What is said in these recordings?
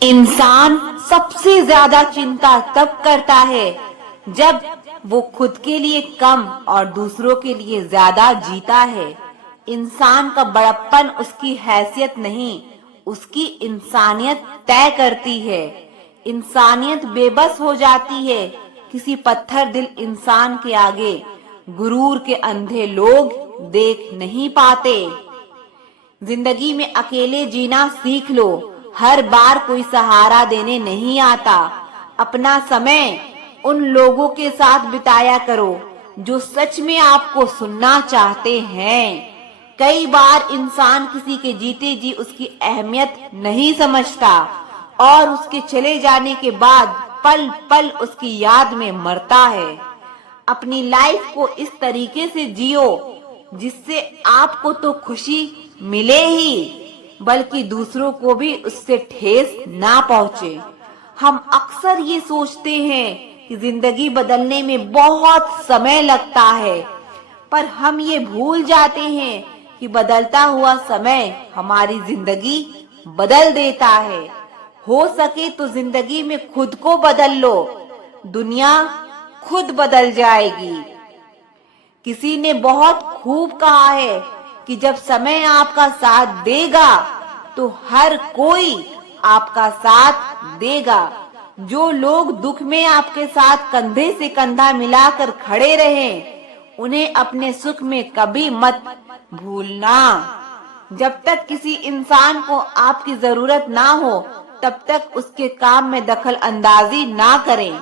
इंसान सबसे ज्यादा चिंता तब करता है जब वो खुद के लिए कम और दूसरों के लिए ज्यादा जीता है। इंसान का बड़प्पन उसकी हैसियत नहीं, उसकी इंसानियत तय करती है। इंसानियत बेबस हो जाती है किसी पत्थर दिल इंसान के आगे। गुरूर के अंधे लोग देख नहीं पाते। जिंदगी में अकेले जीना सीख लो, हर बार कोई सहारा देने नहीं आता। अपना समय उन लोगों के साथ बिताया करो जो सच में आपको सुनना चाहते हैं। कई बार इंसान किसी के जीते जी उसकी अहमियत नहीं समझता और उसके चले जाने के बाद पल पल उसकी याद में मरता है। अपनी लाइफ को इस तरीके से जियो जिससे आपको तो खुशी मिले ही, बल्कि दूसरों को भी उससे ठेस ना पहुंचे। हम अक्सर ये सोचते हैं कि जिंदगी बदलने में बहुत समय लगता है, पर हम ये भूल जाते हैं कि बदलता हुआ समय हमारी जिंदगी बदल देता है। हो सके तो जिंदगी में खुद को बदल लो, दुनिया खुद बदल जाएगी। किसी ने बहुत खूब कहा है कि जब समय आपका साथ देगा तो हर कोई आपका साथ देगा। जो लोग दुख में आपके साथ कंधे से कंधा मिलाकर खड़े रहे, उन्हें अपने सुख में कभी मत भूलना। जब तक किसी इंसान को आपकी जरूरत ना हो, तब तक उसके काम में दखल अंदाजी ना करें।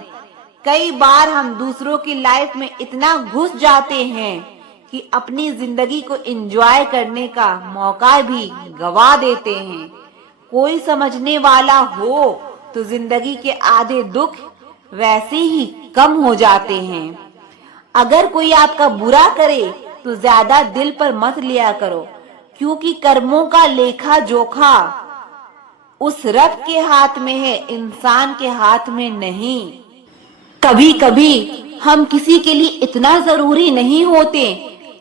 कई बार हम दूसरों की लाइफ में इतना घुस जाते हैं कि अपनी जिंदगी को एंजॉय करने का मौका भी गवा देते हैं। कोई समझने वाला हो तो जिंदगी के आधे दुख वैसे ही कम हो जाते हैं। अगर कोई आपका बुरा करे तो ज्यादा दिल पर मत लिया करो, क्योंकि कर्मों का लेखा जोखा उस रब के हाथ में है, इंसान के हाथ में नहीं। कभी कभी हम किसी के लिए इतना जरूरी नहीं होते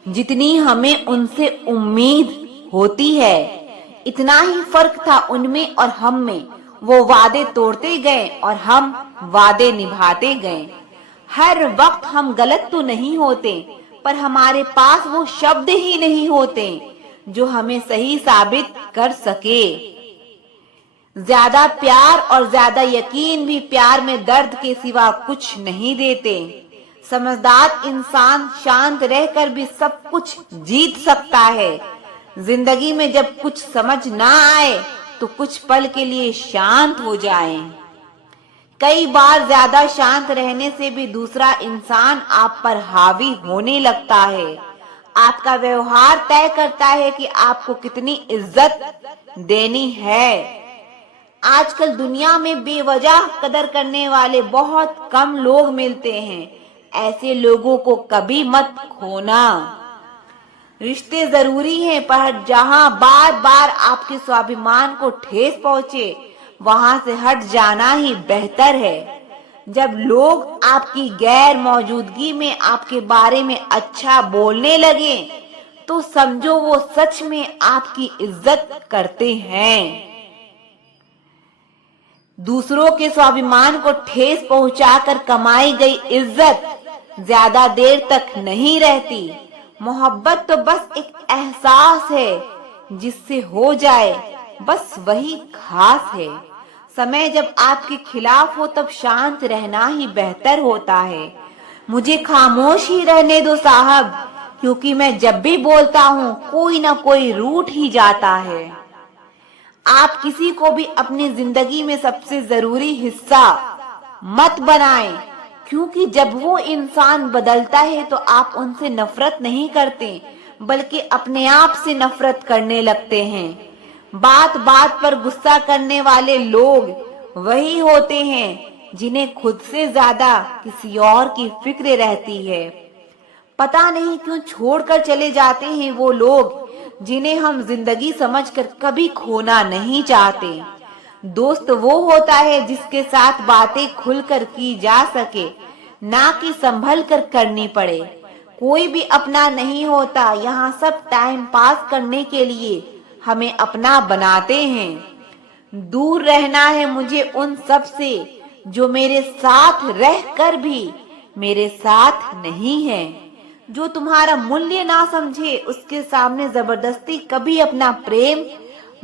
जितनी हमें उनसे उम्मीद होती है। इतना ही फर्क था उनमें और हम में। वो वादे तोड़ते गए और हम वादे निभाते गए। हर वक्त हम गलत तो नहीं होते, पर हमारे पास वो शब्द ही नहीं होते जो हमें सही साबित कर सके। ज्यादा प्यार और ज्यादा यकीन भी प्यार में दर्द के सिवा कुछ नहीं देते। समझदार इंसान शांत रहकर भी सब कुछ जीत सकता है। जिंदगी में जब कुछ समझ ना आए तो कुछ पल के लिए शांत हो जाएं। कई बार ज्यादा शांत रहने से भी दूसरा इंसान आप पर हावी होने लगता है। आपका व्यवहार तय करता है कि आपको कितनी इज्जत देनी है। आजकल दुनिया में बेवजह कदर करने वाले बहुत कम लोग मिलते हैं। ऐसे लोगों को कभी मत खोना। रिश्ते जरूरी हैं, पर जहां बार बार आपके स्वाभिमान को ठेस पहुंचे, वहां से हट जाना ही बेहतर है। जब लोग आपकी गैर मौजूदगी में आपके बारे में अच्छा बोलने लगे, तो समझो वो सच में आपकी इज्जत करते हैं। दूसरों के स्वाभिमान को ठेस पहुंचाकर कमाई गई इज्जत ज्यादा देर तक नहीं रहती। मोहब्बत तो बस एक एहसास है, जिससे हो जाए बस वही खास है। समय जब आपके खिलाफ हो तब शांत रहना ही बेहतर होता है। मुझे खामोश ही रहने दो साहब, क्योंकि मैं जब भी बोलता हूँ कोई ना कोई रूठ ही जाता है। आप किसी को भी अपनी जिंदगी में सबसे जरूरी हिस्सा मत बनाएं, क्योंकि जब वो इंसान बदलता है तो आप उनसे नफरत नहीं करते, बल्कि अपने आप से नफरत करने लगते हैं। बात बात पर गुस्सा करने वाले लोग वही होते हैं जिन्हें खुद से ज्यादा किसी और की फिक्र रहती है। पता नहीं क्यों छोड़कर चले जाते हैं वो लोग जिन्हें हम जिंदगी समझकर कभी खोना नहीं चाहते। दोस्त वो होता है जिसके साथ बातें खुलकर की जा सके, ना कि संभल कर करनी पड़े। कोई भी अपना नहीं होता, यहाँ सब टाइम पास करने के लिए हमें अपना बनाते हैं। दूर रहना है मुझे उन सब से जो मेरे साथ रहकर भी मेरे साथ नहीं है। जो तुम्हारा मूल्य ना समझे उसके सामने जबरदस्ती कभी अपना प्रेम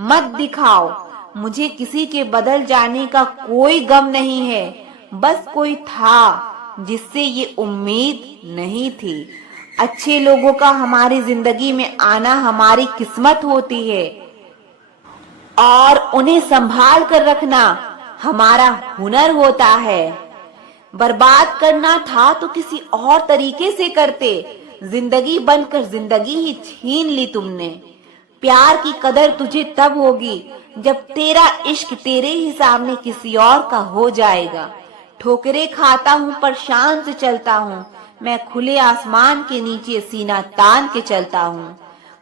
मत दिखाओ। मुझे किसी के बदल जाने का कोई गम नहीं है, बस कोई था जिससे ये उम्मीद नहीं थी। अच्छे लोगों का हमारी जिंदगी में आना हमारी किस्मत होती है और उन्हें संभाल कर रखना हमारा हुनर होता है। बर्बाद करना था तो किसी और तरीके से करते, जिंदगी बनकर जिंदगी ही छीन ली तुमने। प्यार की कदर तुझे तब होगी जब तेरा इश्क तेरे ही सामने किसी और का हो जाएगा। ठोकरे खाता हूँ पर शान से चलता हूँ, मैं खुले आसमान के नीचे सीना तान के चलता हूँ।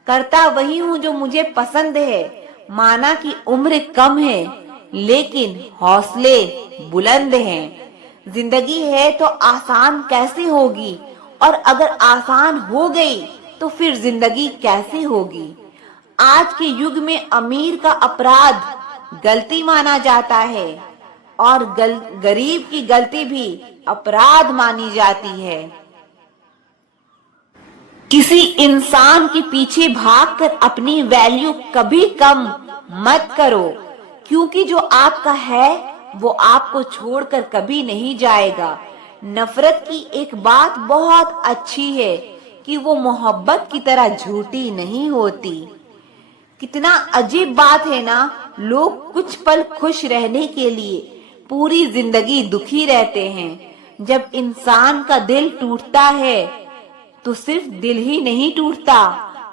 करता वही हूँ जो मुझे पसंद है, माना कि उम्र कम है लेकिन हौसले बुलंद हैं। जिंदगी है तो आसान कैसे होगी, और अगर आसान हो गई तो फिर जिंदगी कैसे होगी। आज के युग में अमीर का अपराध गलती माना जाता है और गरीब की गलती भी अपराध मानी जाती है। किसी इंसान के पीछे भागकर अपनी वैल्यू कभी कम मत करो, क्योंकि जो आपका है वो आपको छोड़कर कभी नहीं जाएगा। नफरत की एक बात बहुत अच्छी है कि वो मोहब्बत की तरह झूठी नहीं होती। कितना अजीब बात है ना, लोग कुछ पल खुश रहने के लिए पूरी जिंदगी दुखी रहते हैं। जब इंसान का दिल टूटता है तो सिर्फ दिल ही नहीं टूटता,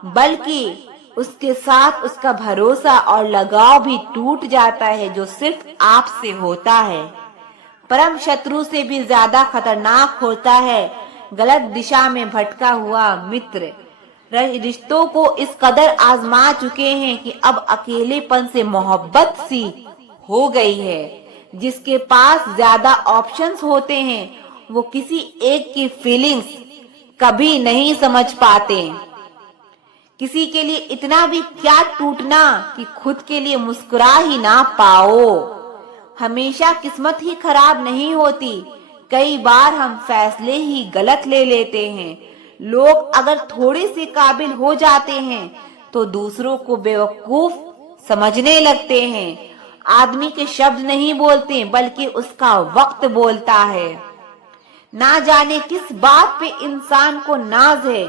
बल्कि उसके साथ उसका भरोसा और लगाव भी टूट जाता है, जो सिर्फ आपसे होता है। परम शत्रु से भी ज्यादा खतरनाक होता है गलत दिशा में भटका हुआ मित्र। रिश्तों को इस कदर आजमा चुके हैं कि अब अकेलेपन से मोहब्बत सी हो गई है। जिसके पास ज्यादा ऑप्शंस होते हैं वो किसी एक की फीलिंग्स कभी नहीं समझ पाते। किसी के लिए इतना भी क्या टूटना कि खुद के लिए मुस्कुरा ही ना पाओ। हमेशा किस्मत ही खराब नहीं होती, कई बार हम फैसले ही गलत ले लेते हैं। लोग अगर थोड़े से काबिल हो जाते हैं तो दूसरों को बेवकूफ समझने लगते हैं। आदमी के शब्द नहीं बोलते बल्कि उसका वक्त बोलता है। ना जाने किस बात पे इंसान को नाज है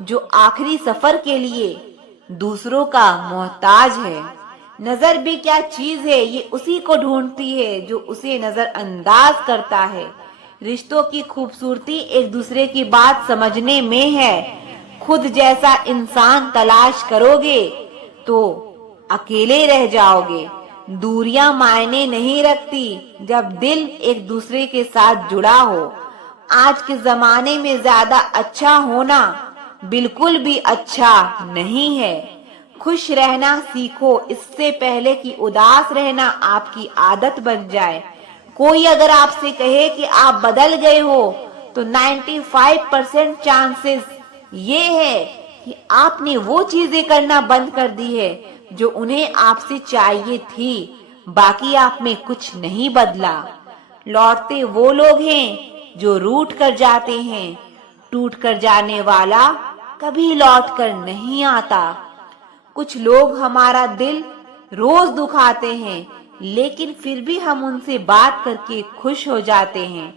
जो आखिरी सफर के लिए दूसरों का मोहताज है। नजर भी क्या चीज है, ये उसी को ढूंढती है जो उसे नजरअंदाज करता है। रिश्तों की खूबसूरती एक दूसरे की बात समझने में है। खुद जैसा इंसान तलाश करोगे तो अकेले रह जाओगे। दूरियां मायने नहीं रखती जब दिल एक दूसरे के साथ जुड़ा हो। आज के जमाने में ज्यादा अच्छा होना बिल्कुल भी अच्छा नहीं है। खुश रहना सीखो इससे पहले कि उदास रहना आपकी आदत बन जाए। कोई अगर आपसे कहे कि आप बदल गए हो तो 95% चांसेस ये है कि आपने वो चीजें करना बंद कर दी है जो उन्हें आपसे चाहिए थी। बाकी आप में कुछ नहीं बदला। लौटते वो लोग हैं जो रूठ कर जाते हैं, टूट कर जाने वाला कभी लौट कर नहीं आता। कुछ लोग हमारा दिल रोज दुखाते हैं लेकिन फिर भी हम उनसे बात करके खुश हो जाते हैं।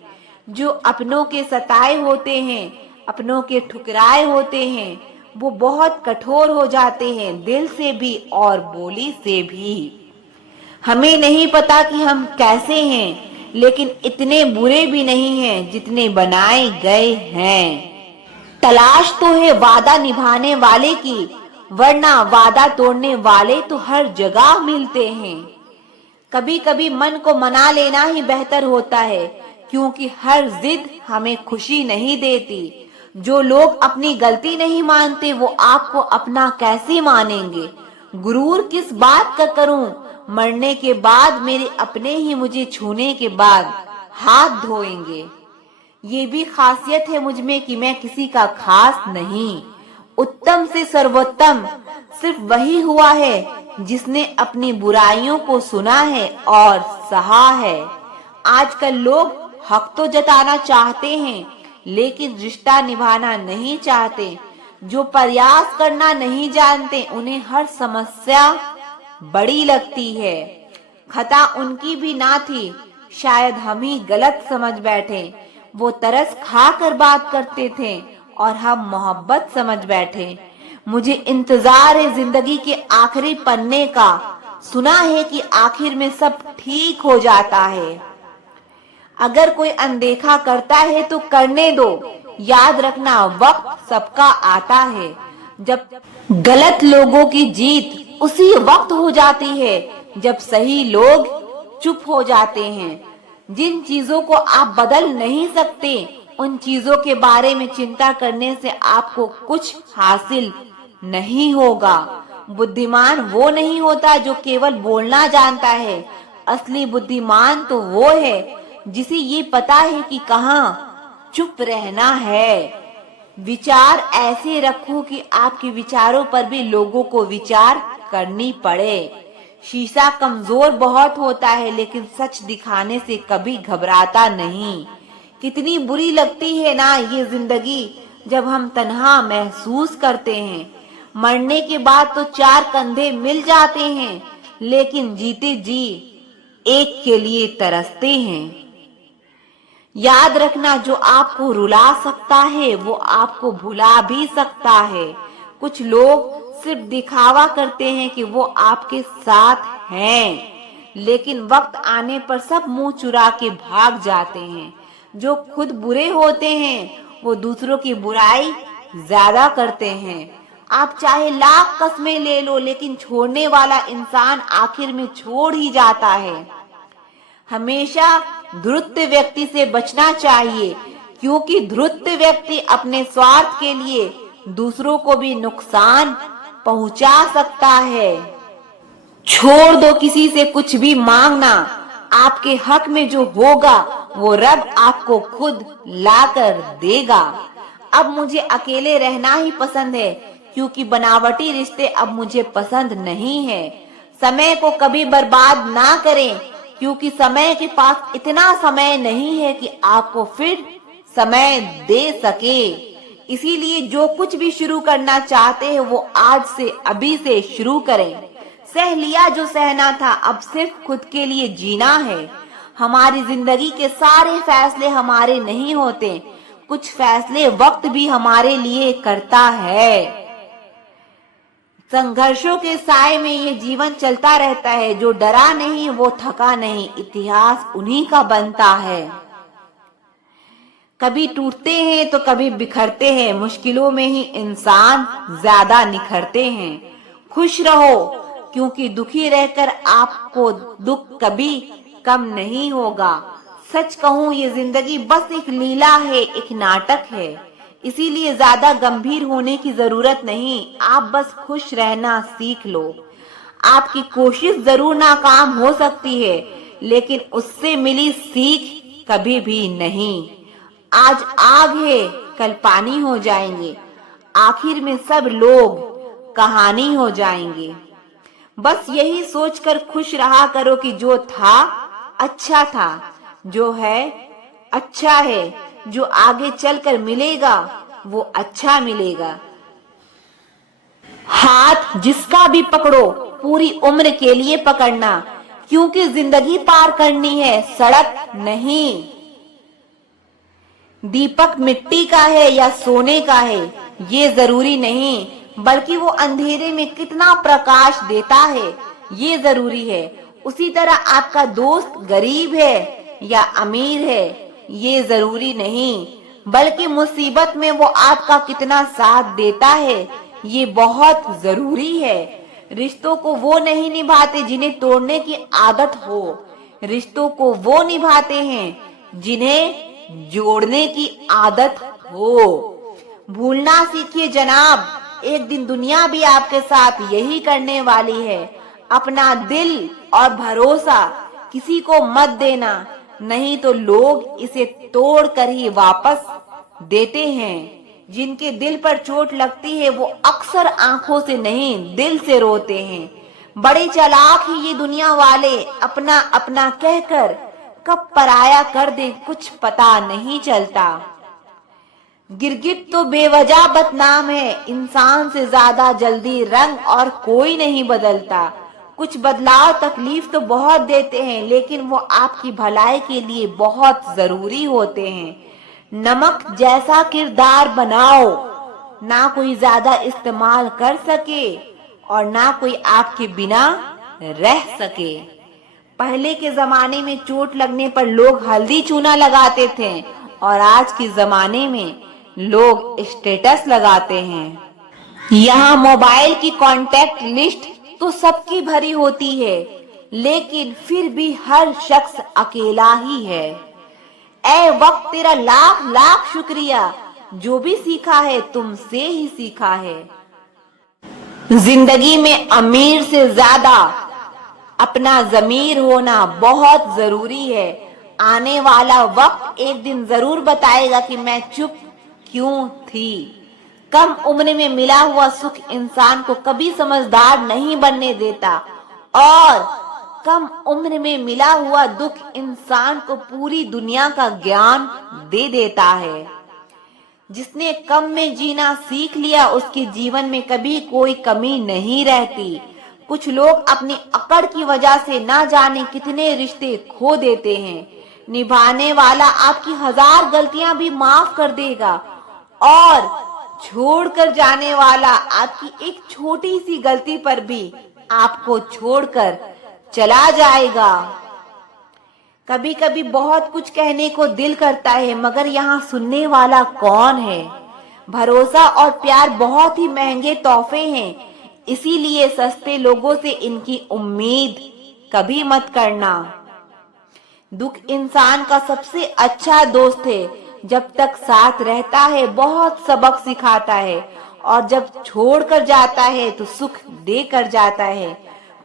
जो अपनों के सताए होते हैं, अपनों के ठुकराए होते हैं, वो बहुत कठोर हो जाते हैं, दिल से भी और बोली से भी। हमें नहीं पता कि हम कैसे हैं, लेकिन इतने बुरे भी नहीं हैं जितने बनाए गए हैं। तलाश तो है वादा निभाने वाले की, वरना वादा तोड़ने वाले तो हर जगह मिलते हैं। कभी कभी मन को मना लेना ही बेहतर होता है, क्योंकि हर जिद हमें खुशी नहीं देती। जो लोग अपनी गलती नहीं मानते वो आपको अपना कैसे मानेंगे। गुरूर किस बात का करूं, मरने के बाद मेरे अपने ही मुझे छूने के बाद हाथ धोएंगे। ये भी खासियत है मुझ में कि मैं किसी का खास नहीं। उत्तम से सर्वोत्तम सिर्फ वही हुआ है जिसने अपनी बुराइयों को सुना है और सहा है। आजकल लोग हक तो जताना चाहते हैं, लेकिन रिश्ता निभाना नहीं चाहते। जो प्रयास करना नहीं जानते, उन्हें हर समस्या बड़ी लगती है। खता उनकी भी ना थी, शायद हम ही गलत समझ बैठे। वो तरस खा कर बात करते थे और हम मोहब्बत समझ बैठे। मुझे इंतजार है जिंदगी के आखिरी पन्ने का। सुना है कि आखिर में सब ठीक हो जाता है। अगर कोई अनदेखा करता है तो करने दो। याद रखना, वक्त सबका आता है। जब गलत लोगों की जीत उसी वक्त हो जाती है जब सही लोग चुप हो जाते हैं। जिन चीजों को आप बदल नहीं सकते, उन चीजों के बारे में चिंता करने से आपको कुछ हासिल नहीं होगा। बुद्धिमान वो नहीं होता जो केवल बोलना जानता है। असली बुद्धिमान तो वो है जिसे ये पता है कि कहाँ चुप रहना है। विचार ऐसे रखो कि आपके विचारों पर भी लोगों को विचार करनी पड़े। शीशा कमजोर बहुत होता है, लेकिन सच दिखाने से कभी घबराता नहीं। कितनी बुरी लगती है ना ये जिंदगी जब हम तन्हा महसूस करते हैं। मरने के बाद तो चार कंधे मिल जाते हैं, लेकिन जीते जी एक के लिए तरसते हैं। याद रखना, जो आपको रुला सकता है वो आपको भुला भी सकता है। कुछ लोग सिर्फ दिखावा करते हैं कि वो आपके साथ हैं, लेकिन वक्त आने पर सब मुंह चुरा के भाग जाते हैं। जो खुद बुरे होते हैं वो दूसरों की बुराई ज्यादा करते हैं। आप चाहे लाख कस्में ले लो, लेकिन छोड़ने वाला इंसान आखिर में छोड़ ही जाता है। हमेशा धूर्त व्यक्ति से बचना चाहिए, क्योंकि धूर्त व्यक्ति अपने स्वार्थ के लिए दूसरों को भी नुकसान पहुंचा सकता है। छोड़ दो किसी से कुछ भी मांगना। आपके हक में जो होगा वो रब आपको खुद लाकर देगा। अब मुझे अकेले रहना ही पसंद है, क्योंकि बनावटी रिश्ते अब मुझे पसंद नहीं है। समय को कभी बर्बाद ना करें, क्योंकि समय के पास इतना समय नहीं है कि आपको फिर समय दे सके। इसीलिए जो कुछ भी शुरू करना चाहते हैं वो आज से, अभी से शुरू करें। सह लिया जो सहना था, अब सिर्फ खुद के लिए जीना है। हमारी जिंदगी के सारे फैसले हमारे नहीं होते, कुछ फैसले वक्त भी हमारे लिए करता है। संघर्षों के साए में ये जीवन चलता रहता है। जो डरा नहीं वो थका नहीं, इतिहास उन्हीं का बनता है। कभी टूटते हैं तो कभी बिखरते हैं, मुश्किलों में ही इंसान ज्यादा निखरते हैं। खुश रहो, क्योंकि दुखी रहकर आपको दुख कभी कम नहीं होगा। सच कहूँ, ये जिंदगी बस एक लीला है, एक नाटक है। इसीलिए ज्यादा गंभीर होने की जरूरत नहीं। आप बस खुश रहना सीख लो। आपकी कोशिश जरूर नाकाम हो सकती है, लेकिन उससे मिली सीख कभी भी नहीं। आज आग है, कल पानी हो जाएंगे। आखिर में सब लोग कहानी हो जाएंगे। बस यही सोचकर खुश रहा करो कि जो था अच्छा था, जो है अच्छा है, जो आगे चलकर मिलेगा वो अच्छा मिलेगा। हाथ जिसका भी पकड़ो, पूरी उम्र के लिए पकड़ना, क्योंकि जिंदगी पार करनी है, सड़क नहीं। दीपक मिट्टी का है या सोने का है ये जरूरी नहीं, बल्कि वो अंधेरे में कितना प्रकाश देता है ये जरूरी है। उसी तरह आपका दोस्त गरीब है या अमीर है ये जरूरी नहीं, बल्कि मुसीबत में वो आपका कितना साथ देता है ये बहुत जरूरी है। रिश्तों को वो नहीं निभाते जिन्हें तोड़ने की आदत हो, रिश्तों को वो निभाते हैं जिन्हें जोड़ने की आदत हो। भूलना सीखिए जनाब, एक दिन दुनिया भी आपके साथ यही करने वाली है। अपना दिल और भरोसा किसी को मत देना, नहीं तो लोग इसे तोड़ कर ही वापस देते हैं। जिनके दिल पर चोट लगती है वो अक्सर आंखों से नहीं दिल से रोते हैं। बड़े चालाक ही ये दुनिया वाले, अपना अपना कहकर कब पराया कर दे कुछ पता नहीं चलता। गिरगिट तो बेवजह बदनाम है, इंसान से ज्यादा जल्दी रंग और कोई नहीं बदलता। कुछ बदलाव तकलीफ तो बहुत देते हैं, लेकिन वो आपकी भलाई के लिए बहुत जरूरी होते हैं। नमक जैसा किरदार बनाओ, ना कोई ज्यादा इस्तेमाल कर सके और ना कोई आपके बिना रह सके। पहले के जमाने में चोट लगने पर लोग हल्दी चूना लगाते थे और आज के जमाने में लोग स्टेटस लगाते हैं। यहाँ मोबाइल की कांटेक्ट लिस्ट तो सबकी भरी होती है, लेकिन फिर भी हर शख्स अकेला ही है। ऐ वक्त तेरा लाख लाख शुक्रिया, जो भी सीखा है तुमसे ही सीखा है। जिंदगी में अमीर से ज्यादा अपना ज़मीर होना बहुत जरूरी है। आने वाला वक्त एक दिन जरूर बताएगा कि मैं चुप क्यों थी। कम उम्र में मिला हुआ सुख इंसान को कभी समझदार नहीं बनने देता और कम उम्र में मिला हुआ दुख इंसान को पूरी दुनिया का ज्ञान दे देता है। जिसने कम में जीना सीख लिया उसके जीवन में कभी कोई कमी नहीं रहती। कुछ लोग अपनी अकड़ की वजह से ना जाने कितने रिश्ते खो देते हैं। निभाने वाला आपकी 1000 गलतियां भी माफ कर देगा और छोड़कर जाने वाला आपकी एक छोटी सी गलती पर भी आपको छोड़कर चला जाएगा। कभी कभी बहुत कुछ कहने को दिल करता है, मगर यहाँ सुनने वाला कौन है। भरोसा और प्यार बहुत ही महंगे तोहफे हैं, इसीलिए सस्ते लोगों से इनकी उम्मीद कभी मत करना। दुख इंसान का सबसे अच्छा दोस्त है। जब तक साथ रहता है बहुत सबक सिखाता है और जब छोड़कर जाता है तो सुख देकर जाता है।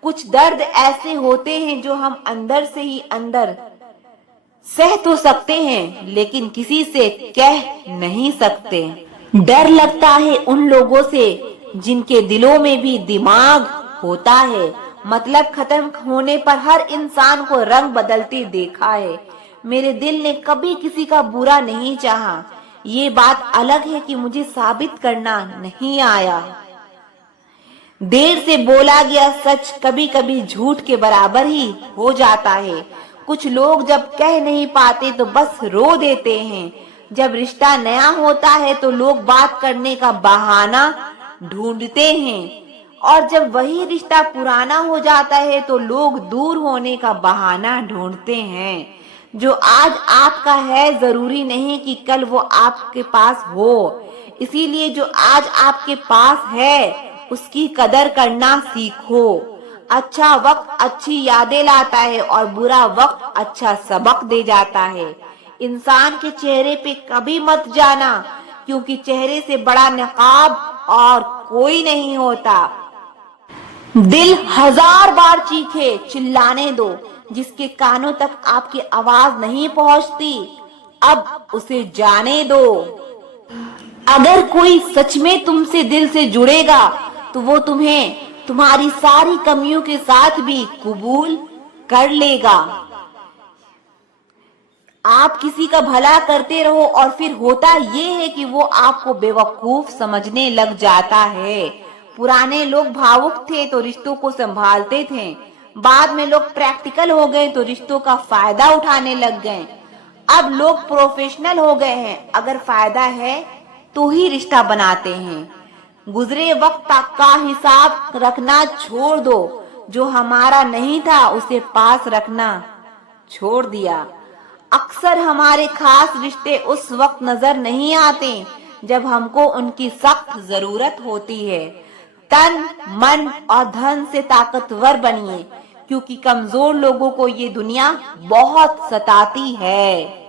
कुछ दर्द ऐसे होते हैं जो हम अंदर से ही अंदर सह तो सकते हैं, लेकिन किसी से कह नहीं सकते। डर लगता है उन लोगों से जिनके दिलों में भी दिमाग होता है। मतलब खत्म होने पर हर इंसान को रंग बदलते देखा है। मेरे दिल ने कभी किसी का बुरा नहीं चाहा। ये बात अलग है कि मुझे साबित करना नहीं आया। देर से बोला गया सच कभी कभी झूठ के बराबर ही हो जाता है। कुछ लोग जब कह नहीं पाते तो बस रो देते हैं। जब रिश्ता नया होता है तो लोग बात करने का बहाना ढूंढते हैं और जब वही रिश्ता पुराना हो जाता है तो लोग दूर होने का बहाना ढूंढते हैं। जो आज आपका है जरूरी नहीं कि कल वो आपके पास हो। इसीलिए जो आज आपके पास है उसकी कदर करना सीखो। अच्छा वक्त अच्छी यादें लाता है और बुरा वक्त अच्छा सबक दे जाता है। इंसान के चेहरे पे कभी मत जाना, क्योंकि चेहरे से बड़ा नकाब और कोई नहीं होता। दिल 1000 बार चीखे, चिल्लाने दो। जिसके कानों तक आपकी आवाज नहीं पहुंचती, अब उसे जाने दो। अगर कोई सच में तुमसे दिल से जुड़ेगा तो वो तुम्हें तुम्हारी सारी कमियों के साथ भी कबूल कर लेगा। आप किसी का भला करते रहो और फिर होता ये है कि वो आपको बेवकूफ समझने लग जाता है। पुराने लोग भावुक थे तो रिश्तों को संभालते थे, बाद में लोग प्रैक्टिकल हो गए तो रिश्तों का फायदा उठाने लग गए। अब लोग प्रोफेशनल हो गए हैं, अगर फायदा है तो ही रिश्ता बनाते हैं। गुजरे वक्त का हिसाब रखना छोड़ दो, जो हमारा नहीं था उसे पास रखना छोड़ दिया। अक्सर हमारे खास रिश्ते उस वक्त नजर नहीं आते जब हमको उनकी सख्त जरूरत होती है। तन मन और धन से ताकतवर बनिए, क्योंकि कमजोर लोगों को ये दुनिया बहुत सताती है।